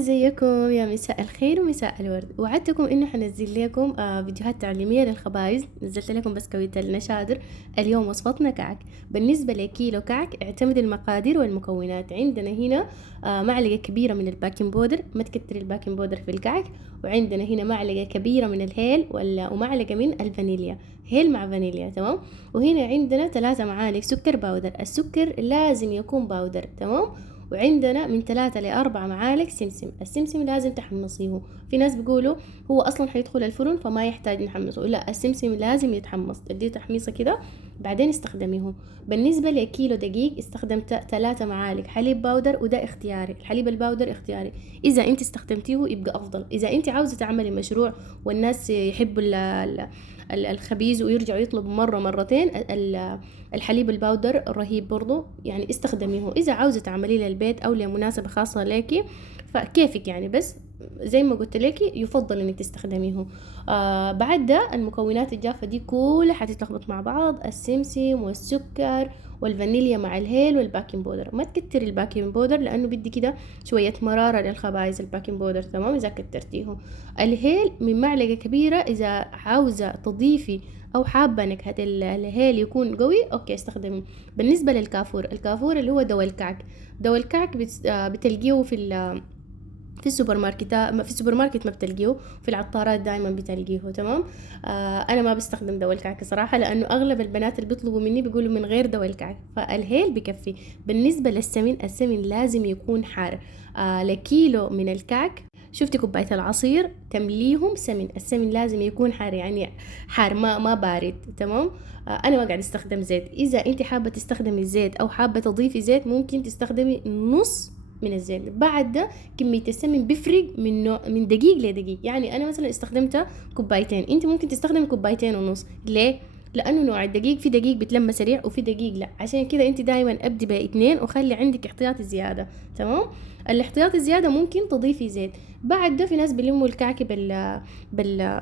ازيكم يا مساء الخير ومساء الورد. وعدتكم انه حنزل لكم فيديوهات تعليميه للخبائز. نزلت لكم بسكويت النشادر. اليوم وصفتنا كعك. بالنسبه لكيلو كعك اعتمد المقادير والمكونات. عندنا هنا معلقه كبيره من الباكنج بودر، ما تكتري الباكنج بودر في الكعك. وعندنا هنا معلقه كبيره من الهيل ومعلقه من الفانيليا، هيل مع فانيليا، تمام. وهنا عندنا 3 معالق سكر باودر، السكر لازم يكون باودر، تمام. وعندنا من 3 ل4 معالق سمسم. السمسم لازم تحمصيه. في ناس بيقولوا هو اصلا حيدخل الفرن فما يحتاج نحمصه، لا، السمسم لازم يتحمص، تديه تحميصه كده بعدين استخدميه. بالنسبة لكيلو دقيق استخدمت 3 معالق حليب باودر، وده اختياري، الحليب الباودر اختياري. اذا انت استخدمتيه يبقى افضل. اذا انت عاوزة تعملي مشروع والناس يحبوا الخبيز ويرجعوا يطلبوا مرة مرتين، الحليب الباودر رهيب برضو، يعني استخدميه. إذا عاوزة تعمليه للبيت أو لمناسبة خاصة لك فكيفك يعني، بس زي ما قلت لك يفضل انك تستخدميه. بعد ده المكونات الجافة دي كلها حتتلخبط مع بعض، السمسم والسكر والفانيليا مع الهيل والباكنج بودر. ما تكتري الباكنج بودر لانه بدي كده شوية مرارة للخبايز الباكنج بودر، تمام. اذا كترتيه الهيل من معلقة كبيرة، اذا عاوزة تضيفي او حابه نكهه الهيل يكون قوي، اوكي استخدمي. بالنسبه للكافور، الكافور اللي هو دواء الكعك، دواء الكعك بتلقيه في السوبر ماركت. في السوبر ماركت ما بتلقيه، في العطارات دائما بتلقيه، تمام. انا ما بستخدم دواء الكعك صراحه، لانه اغلب البنات اللي بيطلبوا مني بيقولوا من غير دواء الكعك، فالهيل بكفي. بالنسبه للسمن، السمن لازم يكون حار. لكيلو من الكعك شفتي كوباية العصير تمليهم سمن، السمن لازم يكون حار، يعني حار ما بارد، تمام. انا ما قاعد استخدم زيت. اذا انت حابة تستخدمي الزيت او حابة تضيفي زيت ممكن تستخدمي نص من الزيت. بعد ده كمية السمن بيفرق من نوع، من دقيق لدقيق. يعني انا مثلا استخدمت كوبايتين، انت ممكن تستخدمي كوبايتين ونص. ليه؟ لانه نوع الدقيق، في دقيق بتلمى سريع وفي دقيق لا، عشان كده انت دايما ابدي ب2 وخلي عندك احتياطي زيادة، تمام. الاحتياطي الزيادة ممكن تضيفي زيت. بعد ده في ناس بيلموا الكعك بال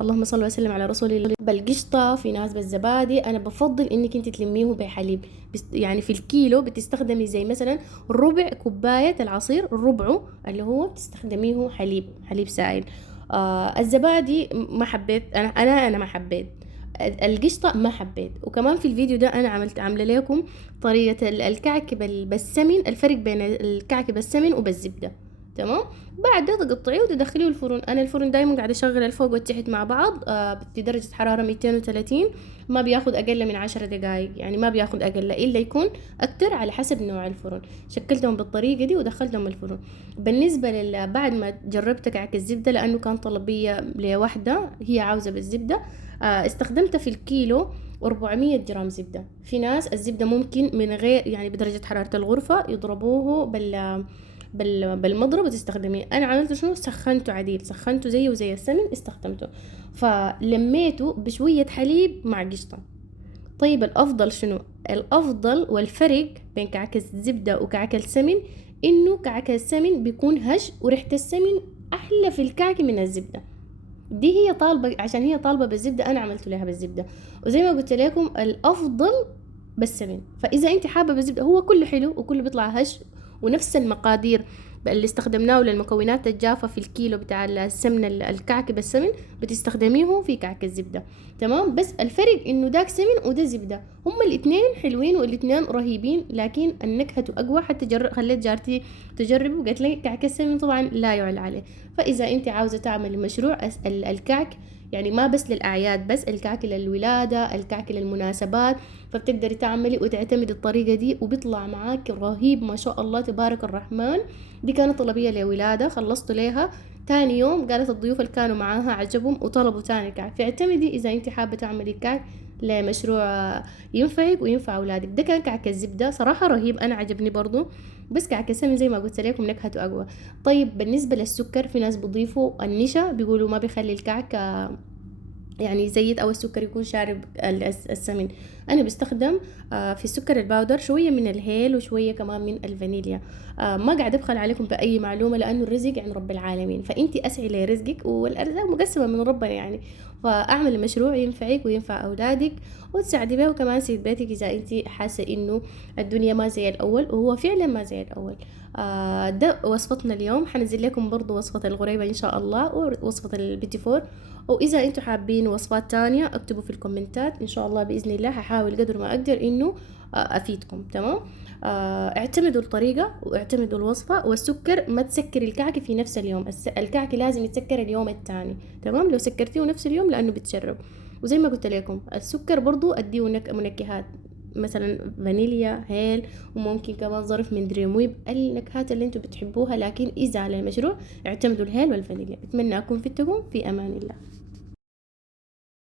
اللهم صل وسلم على رسول الله بالقشطة، في ناس بالزبادي. انا بفضل انك انت تلميه بحليب. يعني في الكيلو بتستخدمي زي مثلا ربع كوباية العصير، ربعه اللي هو بتستخدميه حليب سائل. الزبادي ما حبيت، انا ما حبيت. القشطة ما حبيت. وكمان في الفيديو ده انا عامله لكم طريقة الكعك بالسمن، الفرق بين الكعك بالسمن وبالزبدة، تمام. بعد ده تقطعيه وتدخليه الفرن. انا الفرن دايما قاعده اشغل الفوق والتحت مع بعض بدرجه حراره 230. ما بياخد اقل من 10 دقائق، يعني ما بياخد اقل الا يكون اكتر على حسب نوع الفرن. شكلتهم بالطريقه دي ودخلتهم الفرن. بالنسبه بعد ما جربت كعك الزبده، لانه كان طلبيه لوحده هي عاوزه بالزبده، استخدمت في الكيلو 400 جرام زبده. في ناس الزبده ممكن من غير، يعني بدرجه حراره الغرفه يضربوه بالمضرب وتستخدميه. انا عملت شنو؟ سخنته عديل، سخنته زيه وزي السمن استخدمته، فلميته بشوية حليب مع قشطة. طيب الافضل شنو؟ الافضل والفرق بين كعك الزبدة وكعك السمن انه كعك السمن بيكون هش وريحة السمن احلى في الكعك من الزبدة. دي هي طالبة، عشان هي طالبة بالزبدة انا عملت لها بالزبدة. وزي ما قلت لكم الافضل بالسمن. فاذا انت حابة بالزبدة هو كله حلو وكله بيطلع هش، ونفس المقادير اللي استخدمناه للمكونات الجافة في الكيلو بتاع السمن الكعك بالسمن بتستخدميه في كعك الزبدة، تمام. بس الفرق انه داك سمن وده زبدة، هما الاثنين حلوين والاثنين رهيبين، لكن النكهة اقوى. حتى خليت جارتي تجربه وقالت لي كعك السمن طبعا لا يعلى عليه. فاذا انت عاوزة تعملي مشروع الكعك، يعني ما بس للأعياد، بس الكعك للولادة، الكعك للمناسبات، فبتقدري تعملي وتعتمدي الطريقة دي وبيطلع معاك رهيب ما شاء الله تبارك الرحمن. دي كانت طلبية لولادة، خلصت ليها تاني يوم قالت الضيوف اللي كانوا معاها عجبهم وطلبوا تاني كعك. فاعتمدي إذا انت حابة تعملي كعك لمشروع ينفعك وينفع أولادك. ده كان كعك الزبدة صراحة رهيب، أنا عجبني برضو. بس كعك السمن زي ما قلت لكم نكهته أقوى. طيب بالنسبة للسكر، في ناس بيضيفوا النشا، بيقولوا ما بيخلي الكعك يعني زيت او السكر يكون شارب السمن. انا بستخدم في السكر الباودر شويه من الهيل وشويه كمان من الفانيليا. ما قاعد ابخل عليكم باي معلومه، لانه الرزق عند رب العالمين، فانت اسعي لرزقك، والارزاق مقسمه من ربنا يعني. فاعمل مشروع ينفعك وينفع اولادك وتساعدي به، وكمان سيد بيتك اذا انت حاسه انه الدنيا ما زي الاول، وهو فعلا ما زي الاول. ده وصفتنا اليوم. حنزل لكم برضو وصفة الغريبة إن شاء الله، ووصفة البيتي فور. وإذا أنتوا حابين وصفات تانية اكتبوا في الكومنتات، إن شاء الله بإذن الله هحاول قدر ما أقدر إنه أفيدكم. تمام. اعتمدوا الطريقة واعتمدوا الوصفة، والسكر ما تسكر الكعك في نفس اليوم، الكعك لازم يتسكر اليوم التاني. تمام. لو سكرتيه نفس اليوم لأنه بتشرب. وزي ما قلت لكم السكر برضو أديه منكهات، مثلا فانيليا، هيل، وممكن كمان ظرف من دريم ويب، النكهات اللي انتم بتحبوها. لكن اذا على المشروع اعتمدوا الهيل والفانيليا. اتمنى اكون فدتكم. في امان الله.